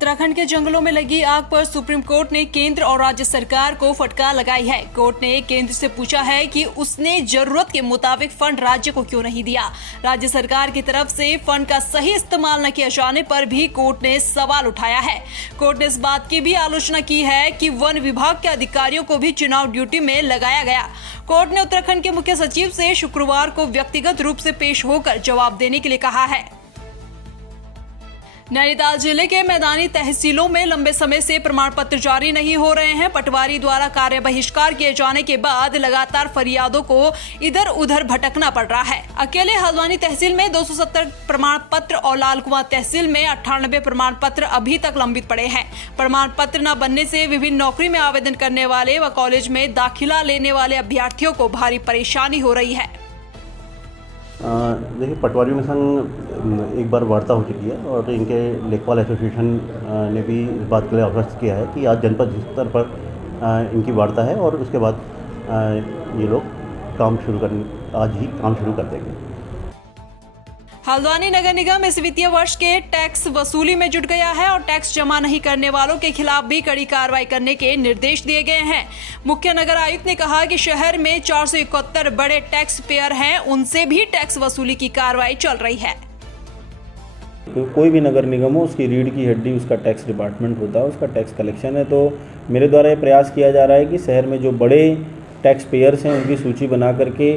उत्तराखंड के जंगलों में लगी आग पर सुप्रीम कोर्ट ने केंद्र और राज्य सरकार को फटकार लगाई है। कोर्ट ने केंद्र से पूछा है कि उसने जरूरत के मुताबिक फंड राज्य को क्यों नहीं दिया। राज्य सरकार की तरफ से फंड का सही इस्तेमाल न किया जाने पर भी कोर्ट ने सवाल उठाया है। कोर्ट ने इस बात की भी आलोचना की है कि वन विभाग के अधिकारियों को भी चुनाव ड्यूटी में लगाया गया। कोर्ट ने उत्तराखंड के मुख्य सचिव से शुक्रवार को व्यक्तिगत रूप से पेश होकर जवाब देने के लिए कहा है। नैनीताल जिले के मैदानी तहसीलों में लंबे समय से प्रमाण पत्र जारी नहीं हो रहे हैं। पटवारी द्वारा कार्य बहिष्कार किए जाने के बाद लगातार फरियादों को इधर उधर भटकना पड़ रहा है। अकेले हल्द्वानी तहसील में 270 प्रमाण पत्र और लालकुआं तहसील में 98 प्रमाण पत्र अभी तक लंबित पड़े हैं। प्रमाण पत्र न बनने से विभिन्न नौकरी में आवेदन करने वाले व कॉलेज में दाखिला लेने वाले अभ्यर्थियों को भारी परेशानी हो रही है। देखिए, पटवारियों के संग एक बार वार्ता हो चुकी है और इनके लेखपाल एसोसिएशन ने भी इस बात के लिए आश्वस्त किया है कि आज जनपद स्तर पर इनकी वार्ता है और उसके बाद ये लोग आज ही काम शुरू कर देंगे। हल्द्वानी नगर निगम इस वित्तीय वर्ष के टैक्स वसूली में जुट गया है और टैक्स जमा नहीं करने वालों के खिलाफ भी कड़ी कार्रवाई करने के निर्देश दिए गए हैं। मुख्य नगर आयुक्त ने कहा कि शहर में 471 बड़े टैक्स पेयर हैं, उनसे भी टैक्स वसूली की कार्रवाई चल रही है। कोई भी नगर निगम हो, उसकी रीढ़ की हड्डी उसका टैक्स डिपार्टमेंट होता है, उसका टैक्स कलेक्शन है। तो मेरे द्वारा ये प्रयास किया जा रहा है कि शहर में जो बड़े टैक्स पेयर्स हैं उनकी सूची बना करके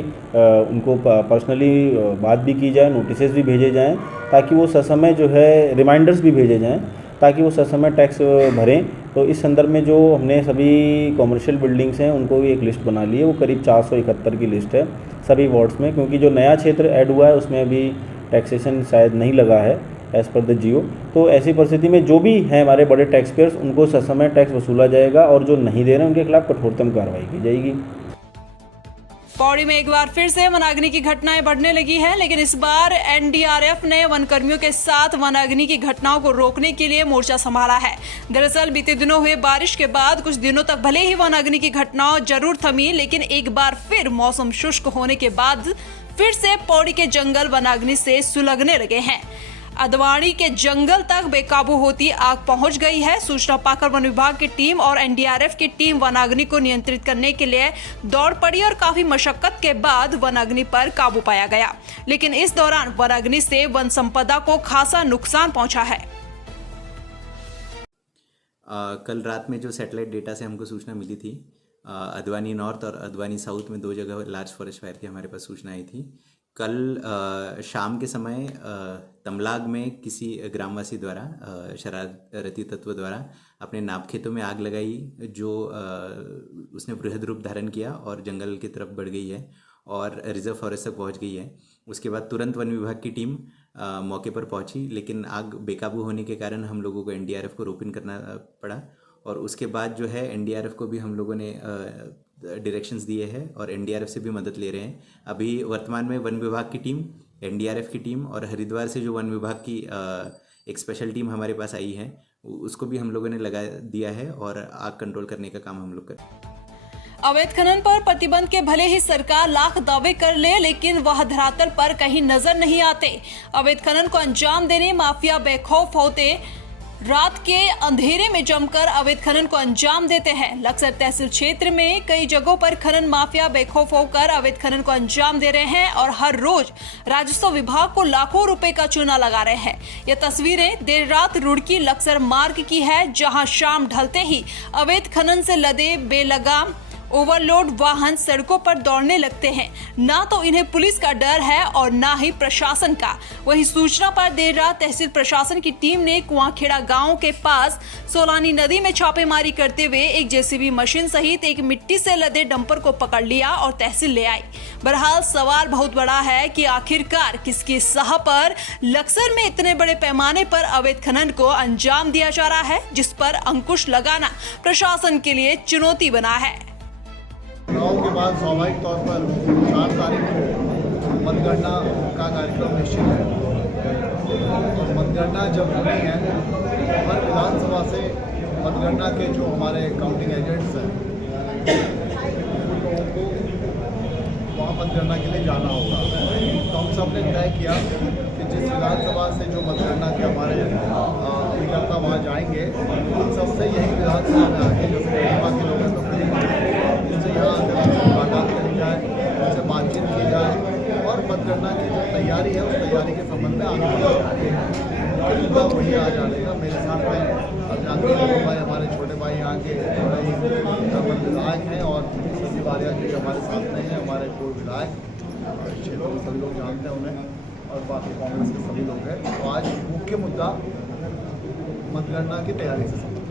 उनको पर्सनली बात भी की जाए, नोटिसेस भी भेजे जाएं, ताकि वो ससमय जो है रिमाइंडर्स भी भेजे जाएं, ताकि वो ससमय टैक्स भरें। तो इस संदर्भ में जो हमने सभी कॉमर्शियल बिल्डिंग्स हैं उनको भी एक लिस्ट बना ली है। वो करीब 471 की लिस्ट है सभी वार्ड्स में, क्योंकि जो नया क्षेत्र ऐड हुआ है उसमें अभी टैक्सेशन शायद नहीं लगा है एज़ पर द जियो। तो ऐसी परिस्थिति में जो भी हैं हमारे बड़े टैक्स पेयर्स, उनको ससमय टैक्स वसूला जाएगा और जो नहीं दे रहे हैं उनके खिलाफ कठोरतम कार्रवाई की जाएगी। पौड़ी में एक बार फिर से वनाग्नि की घटनाएं बढ़ने लगी है, लेकिन इस बार एनडीआरएफ ने वनकर्मियों के साथ वनाग्नि की घटनाओं को रोकने के लिए मोर्चा संभाला है। दरअसल बीते दिनों हुए बारिश के बाद कुछ दिनों तक भले ही वनाग्नि की घटनाएं जरूर थमी, लेकिन एक बार फिर मौसम शुष्क होने के बाद फिर से पौड़ी के जंगल वनाग्नि से सुलगने लगे हैं। अदवाणी के जंगल तक बेकाबू होती आग पहुंच गई है। सूचना पाकर वन विभाग की टीम और एनडीआरएफ की टीम वनाग्नि को नियंत्रित करने के लिए दौड़ पड़ी और काफी मशक्कत के बाद वनाग्नि पर काबू पाया गया, लेकिन इस दौरान वनाग्नि से वन संपदा को खासा नुकसान पहुंचा है। कल रात में जो सैटेलाइट डेटा से हमको सूचना मिली थी, अदवानी नॉर्थ और अदवानी साउथ में 2 जगह लार्ज फॉरेस्ट फायर की हमारे पास सूचना आई थी। कल शाम के समय तमलाग में किसी ग्रामवासी द्वारा शरारती तत्व द्वारा अपने नाप खेतों में आग लगाई, जो उसने बृहद रूप धारण किया और जंगल की तरफ बढ़ गई है और रिजर्व फॉरेस्ट तक पहुंच गई है। उसके बाद तुरंत वन विभाग की टीम मौके पर पहुंची, लेकिन आग बेकाबू होने के कारण हम लोगों को एनडीआरएफ को रोपिन करना पड़ा और उसके बाद जो है एनडीआरएफ को भी हम लोगों ने डायरेक्शंस दिए हैं और एनडीआरएफ से भी मदद ले रहे हैं। अभी वर्तमान में वन विभाग की टीम, एनडीआरएफ की टीम और हरिद्वार से जो वन विभाग की एक स्पेशल टीम हमारे पास आई है, उसको भी हम लोगों ने लगा दिया है और आग कंट्रोल करने का काम हम लोग करें। अवैध खनन पर प्रतिबंध के भले ही सरकार लाख दावे कर ले, लेकिन वह धरातल पर कहीं नजर नहीं आते। अवैध खनन को अंजाम देने माफिया बेखौफ होते रात के अंधेरे में जमकर अवैध खनन को अंजाम देते हैं। लक्सर तहसील क्षेत्र में कई जगहों पर खनन माफिया बेखौफ होकर अवैध खनन को अंजाम दे रहे हैं और हर रोज राजस्व विभाग को लाखों रुपए का चूना लगा रहे हैं। ये तस्वीरें देर रात रुड़की लक्सर मार्ग की है, जहां शाम ढलते ही अवैध खनन से लदे बेलगाम ओवरलोड वाहन सड़कों पर दौड़ने लगते हैं। ना तो इन्हें पुलिस का डर है और ना ही प्रशासन का। वही सूचना पर देर रात तहसील प्रशासन की टीम ने कुआंखेड़ा गांव के पास सोलानी नदी में छापेमारी करते हुए एक जेसीबी मशीन सहित एक मिट्टी से लदे डंपर को पकड़ लिया और तहसील ले आई। बहरहाल सवाल बहुत बड़ा है कि आखिरकार किसकी सलाह पर लक्सर में इतने बड़े पैमाने पर अवैध खनन को अंजाम दिया जा रहा है, जिस पर अंकुश लगाना प्रशासन के लिए चुनौती बना है। चुनाव के बाद स्वाभाविक तौर पर 4 तारीख को मतगणना का कार्यक्रम निश्चित है और मतगणना जब होनी है, हर विधानसभा से मतगणना के जो हमारे काउंटिंग एजेंट्स हैं उन लोगों को वहाँ मतगणना के लिए जाना होगा। हम सब ने तय किया कि जिस विधानसभा से जो मतगणना के हमारे अभिकर्ता वहाँ जाएंगे, उन सबसे यही विधानसभा में आके जो प्रतिभा के लोग हैं तो उनसे यहाँ आकर मुलाकात करी जाए, उनसे बातचीत की जाए और मतगणना की जो तैयारी है उस तैयारी के संबंध में आगे मुद्दा वही आ जाएगा। मेरे साथ में अब जानते हैं भाई, हमारे छोटे भाई यहाँ के बड़े ही विधायक हैं और सभी बारिया जी हमारे साथ में हैं, हमारे पूर्व विधायक क्षेत्र में सभी लोग जानते हैं उन्हें और बाकी कांग्रेस के सभी लोग हैं। तो आज मुख्य मुद्दा मतगणना की तैयारी से संबंधित